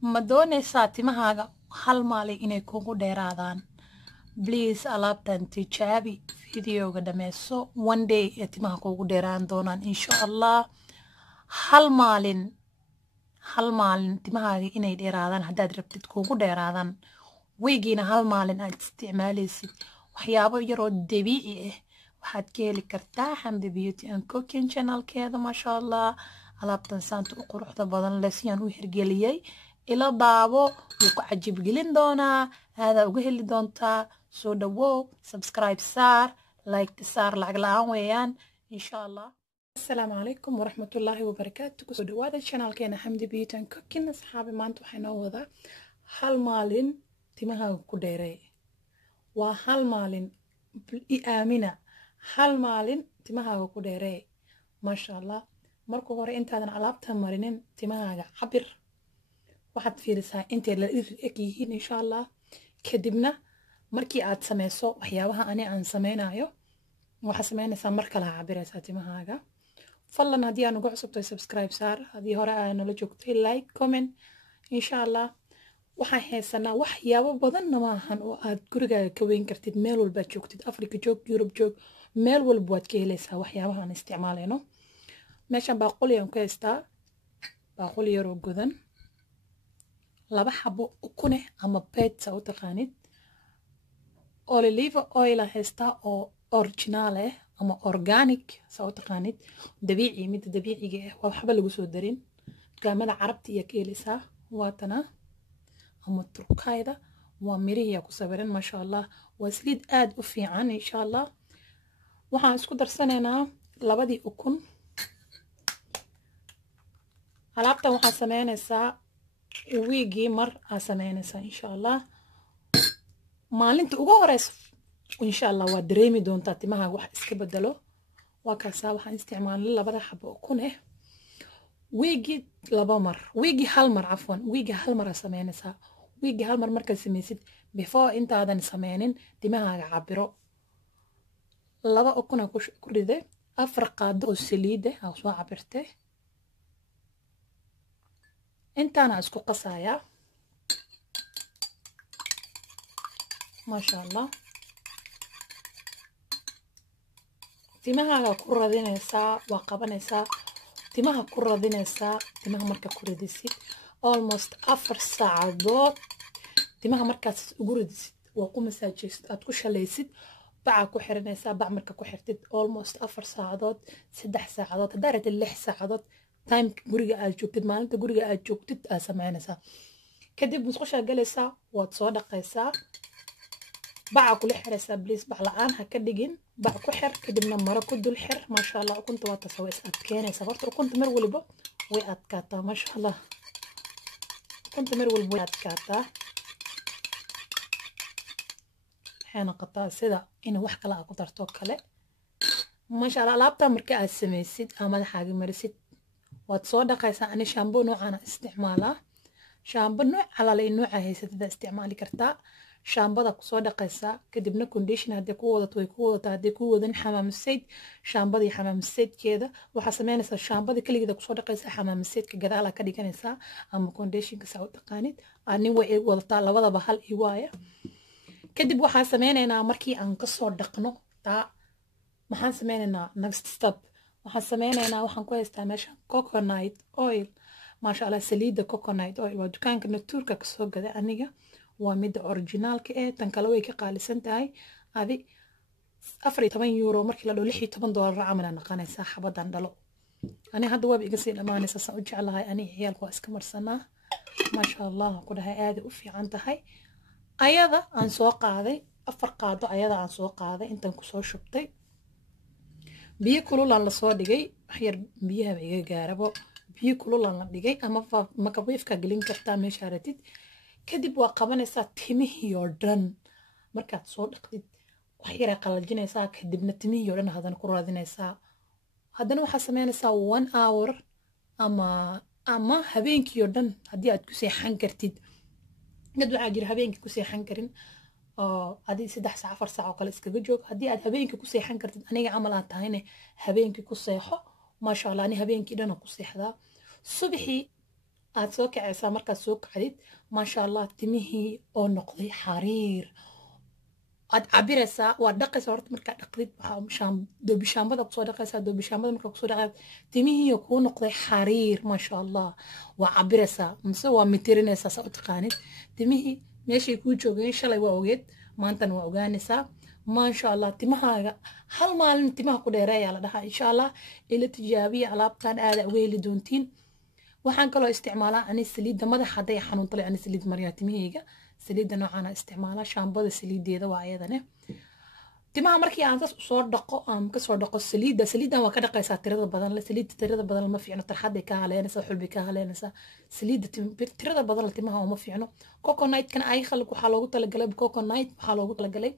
ma doonaysaa timahaaga hal maalin inay kugu dheeraadaan? Please alaabtan tijaabi, videoga dhameyso. One day ee timaha kugu dheeraan doonaan insha Allah. hal maalin timahaaga inay dheeraadaan haddaad rabtid kugu dheeraadaan, weygiina hal maalin aad isticmaalaysid waxyaabo yaroo dabiici ah, waxaad ka heli kartaa Hamdi Beauty and Cooking channelkeeda. maasha Allah, alaabtan saanta u quruxda badan leh siyaan u hirgeliyey, ila daabo wuu ku cajib gelin doonaa, aadaa uga heli doontaa. soo dhawow, subscribe saar, like saar, lacag la-aan weeyaan insha Allah. السلام عليكم ورحمة الله وبركاته. كسو دوادا channel كينا حمدي بيوتي and cooking. أصحابي maanta waxay noo wadaa hal maalin timahaaga ku dheereey. waa hal maalin i aamina, hal maalin timahaaga ku dheereey. maasha Allah, marka hore intaadan alaabta marinin timahaaga cabir, waxaad fiirisaa intay la eg yihiin insha Allah. kadibna markii aad sameyso waxyaabaha ani aan sameynayo, waxaad sameynaysaa mar kale cabiraysaa timahaaga. fadlan haddii aan ugu cusubtay subscribe saar, haddii hore aa nala joogtay like comment insha Allah. waxaan haysanaa waxyaabo badanna maahan oo aad gurigaaga ka weyn kartid, meel walbaad joogtid, Africa joog, Europe joog, meel walba waad ka helaysaa waxyaabaha aan isticmaalayno. meeshan baaquli aan ku haystaa, baaquli yaroo godan, 2 xabo ukun ama pizza u taqaanid. olive oil aan haystaa oo original ama organic saa u taqaanid, dabiici, mid dabiiciga ah, waa waxba lagu soo darin. dukaamada carabta iyo ka helaysaa. waatana ama turkayda, waa mirihiya ku sawiran. maasha Allah, waa saliid aad u fiican insha Allah. waxaan isku darsanaynaa 2 ukun. alaabtan waxaa sameynaysaa wiigii mar aa sameynaysaa insha Allah. maalinta ugu horeysa insha Allah waa dareemi doontaa timahaaga wax iska bedelo. waa kaasaa waxaan isticmaalnay 2 xabo ukun wiigii 2 mar, wiigii 1 mar, cafwan wiigii 1 mar aa sameynaysaa. wiigii 1 mar markaad sameysid, before intaadan sameynin timahaaga cabiro. 2 ukun ku ride, 4 qaado oo saliid ah soo cabirtay. intaana isku qasayaa. maasha Allah, timahaaga ku radinaysaa, waa qabanaysaa, timaha ku radinaysaa. timaha marka ku radisid almost 4 saacadood, timaha markaas ugu radisid waa ku masaajaysid, aad ku shalaysid, baca ku xiranaysaa. bac marka ku xirtid almost 4 saacadood, 3 saacadood, haddaa rabtid 6 saacadood, time guriga aad joogtid, maalinta guriga aad joogtid aad sameynaysaa. kadib musqushaa galaysaa, waad soo dhaqaysaa, baca kula xiraysaa. please bac la-aan ha ka dhigin, bac ku xir, kadibna maro ku dul xir. maasha Allah, ukunta waa taas way is adkeynaysaa. horta ukunta mar waliba way adkaataa. maasha Allah, ukunta mar waliba way adkaataa, waxay noqotaa sida in wax kale aad ku darto kale. maasha Allah, alaabta marka aad sameysid ama madaxaaga marisid, waad soo dhaqaysaa. ani shaambo noocan isticmaalaa, shaambo nooc alaale nooca haysatida isticmaali kartaa. shaambada ku soo dhaqaysaa, kadibna conditioner haddii ku wadato way ku wadataa, haddii ku wadan xamaamasayd, shaambadii xamaamasaydkeeda waxaa sameynaysaa. shaambada kaligeeda ku soo dhaqaysaa, xamaamasaydka gadaala ka dhiganaysaa ama conditionka saa u taqaanid. ani way wadataa, labadaba hal i waaya. kadib waxaa sameynaynaa markii aan ka soo dhaqno taa, maxaan sameynaynaa next step? waxaan sameynaynaa, waxaan ku haystaa meesha coconut oil. maasha Allah, saliidda coconut oil waa dukaanka natuurka kasoo gaday aniga, waa midda originaalka tan kale way ka qaalisan tahay. adi 14 euro markii la dhaho $16 camal noqonaysaa xabadan dhalo. ani hadda waaba iga sii dhamaanaysaa, saan u jeclahay. ani ciyaalka waa iska marsanaa. maasha Allah, ku dhahay aad u fiican tahay. ayada aan soo qaaday 4 qaado, ayada aan soo qaaday, intan ku soo shubtay. biyo kululaan la soo dhigay, wax yar biyaha iga gaarabo. biyo kululaan la dhigay ama makabiifka gelin kartaa meesha ratid. kadib waa qabanaysaa timihii oo dhan. markaad soo dhaqdid wax yar qalajinaysaa, kadibna timihii oo dhan haddana ku radinaysaa. haddana waxaa sameynaysaa 1 hour ama habeenkii oo dhan haddii aad ku seexan kartid. dad waxaa jira habeenkii ku seexan karin, oo adii 3 saac 4 saac oo kale iskaga joog. haddii aad habeenkii ku seexan kartid, aniga camal aad tahayne habeenkii ku seexo. maasha Allah, ani habeenkii dhan ku seexdaa. subaxii aad soo kacaysaa markaad soo kacdid maasha allah timihii oo noqday xariir aad cabiraysaa waad dhaqaysaa horta markaad dhaqdid doobishaambada kusoo dhaqaysaa doobishaambada markaa kusoo dhaqayd timihii kuu noqday xariir maasha allah waa cabiraysaa mise waa mitirinaysaa saa u taqaanid timihii meeshay kuu joogeen shalay waa ogeed maantana waa ogaanaysaa maasha allah timahaaga hal maalin timaha ku dheereeyaa la dhahaa insha allah ila tijaabiya alaabtan aada uga heli doontiin waxaan kaloo isticmaalaa ani saliidda madaxa hadday xanuunta leh ani saliid maryaa timahayga saliidda noocaana isticmaalaa shaambada saliideeda waa ayadane timaha markii aan tas soo dhaqo aan kasoo dhaqo saliiddan waa ka dhaqaysaa tirada badan le saliidda tirada badan ma fiicno tarxaday ka haleynaysaa xulbi ka haleynaysaa saliidda tirada badan le timaha uma fiicno coconut-kan ay khalq waxaa loogu talagalay coconut waxaa loogu talagalay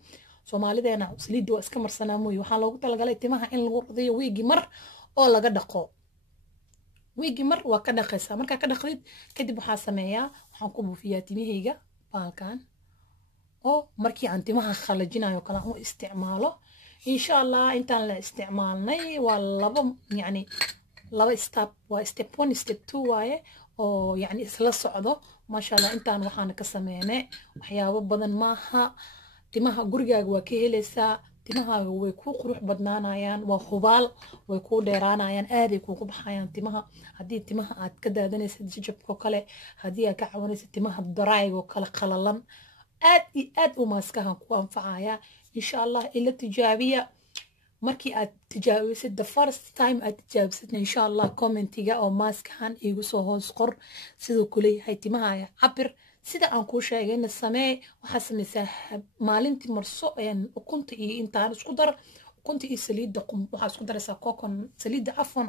soomaalideena saliidda waa iska marsanaa mooye waxaa loogu talagalay timaha in lagu radiyo wiigi mar oo laga dhaqo wiigi mar waa ka dhaqaysaa markaa ka dhaqdid kadib waxaa sameeyaa waxaan ku buufiyaa timahayga baalkan oo markii aan timaha khalajinayo kale aan u isticmaalo insha allah intaan la isticmaalnay waa laba step waa step 1 step 2 waaye oo yani isla socdo maasha allah intaan waxaan ka sameynay waxyaabo badan maaha timaha gurigaaga waa ka helaysaa timahaaga way ku qurux badnaanayaan waa hubaal way ku dheeraanayaan aaday kuugu baxayaan timaha haddii timaha aad ka daadanaysid jajabkoo kale haddii aad ka cawanaysid timaha daraaygo kale qalalan aad iyo aad u maaskahan ku anfacaya insha allah ila tijaabiya markii aad tijaabisid the first time aad tijaabisid insha allah commentiga oo maaskahan igu soo hoos qor sidoo kale yahay timahaaga cabir sida aan kuu sheegayna samee waxaa samaysaa maalintii marso ukunta iyo intaan isku dar ukunta iyo saliidda waxaa isku daraysaa saliidda afan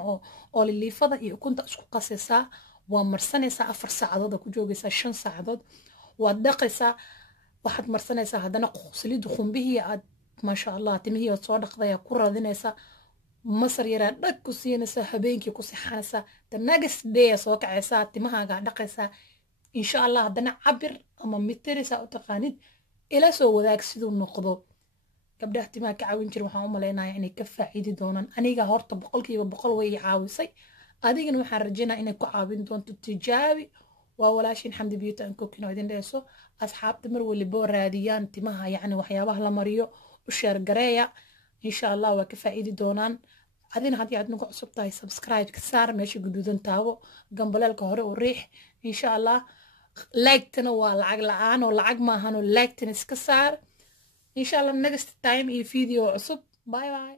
oo liliifada iyo ukunta isku qasaysaa waa marsanaysaa 4 saacadood ku joogaysaa 5 saacadood waad dhaqaysaa waxaad marsanaysaa haddana saliidda qumbihii aad maasha allah timihii ood soo dhaqdaya ku raadinaysaa masar yaraa dhag ku siinaysaa habeenkii ku sixanaysaa the next day soo kacaysaa timahaaga dhaqaysaa insha allah haddana cabir ama mitirisa u taqaanid ila soo wadaag siduu noqdo gabdhaha timaha ka caawin jira waxaan u maleynayaa inay ka faa'iidi doonaan aniga horta 100% way caawisay adigana waxaan rajaynayaa inay ku caawin doonto tijaabi waa walaashin xamdi beauty and cooking oo idin dheeso asxaabta mar waliba raadiyaan timaha yani waxyaabaha la mariyo u sheer gareeya insha allah waa ka faa'iidi doonaan adina haddii aad nagu cusub tahay subscribe ka saar meesha guduudan taabo gambaleelka hore u riix insha allah like-tana waa lacag la-aan oo lacag maahan oo like-tana iska saar insha allah next time iyo video cusub bye bye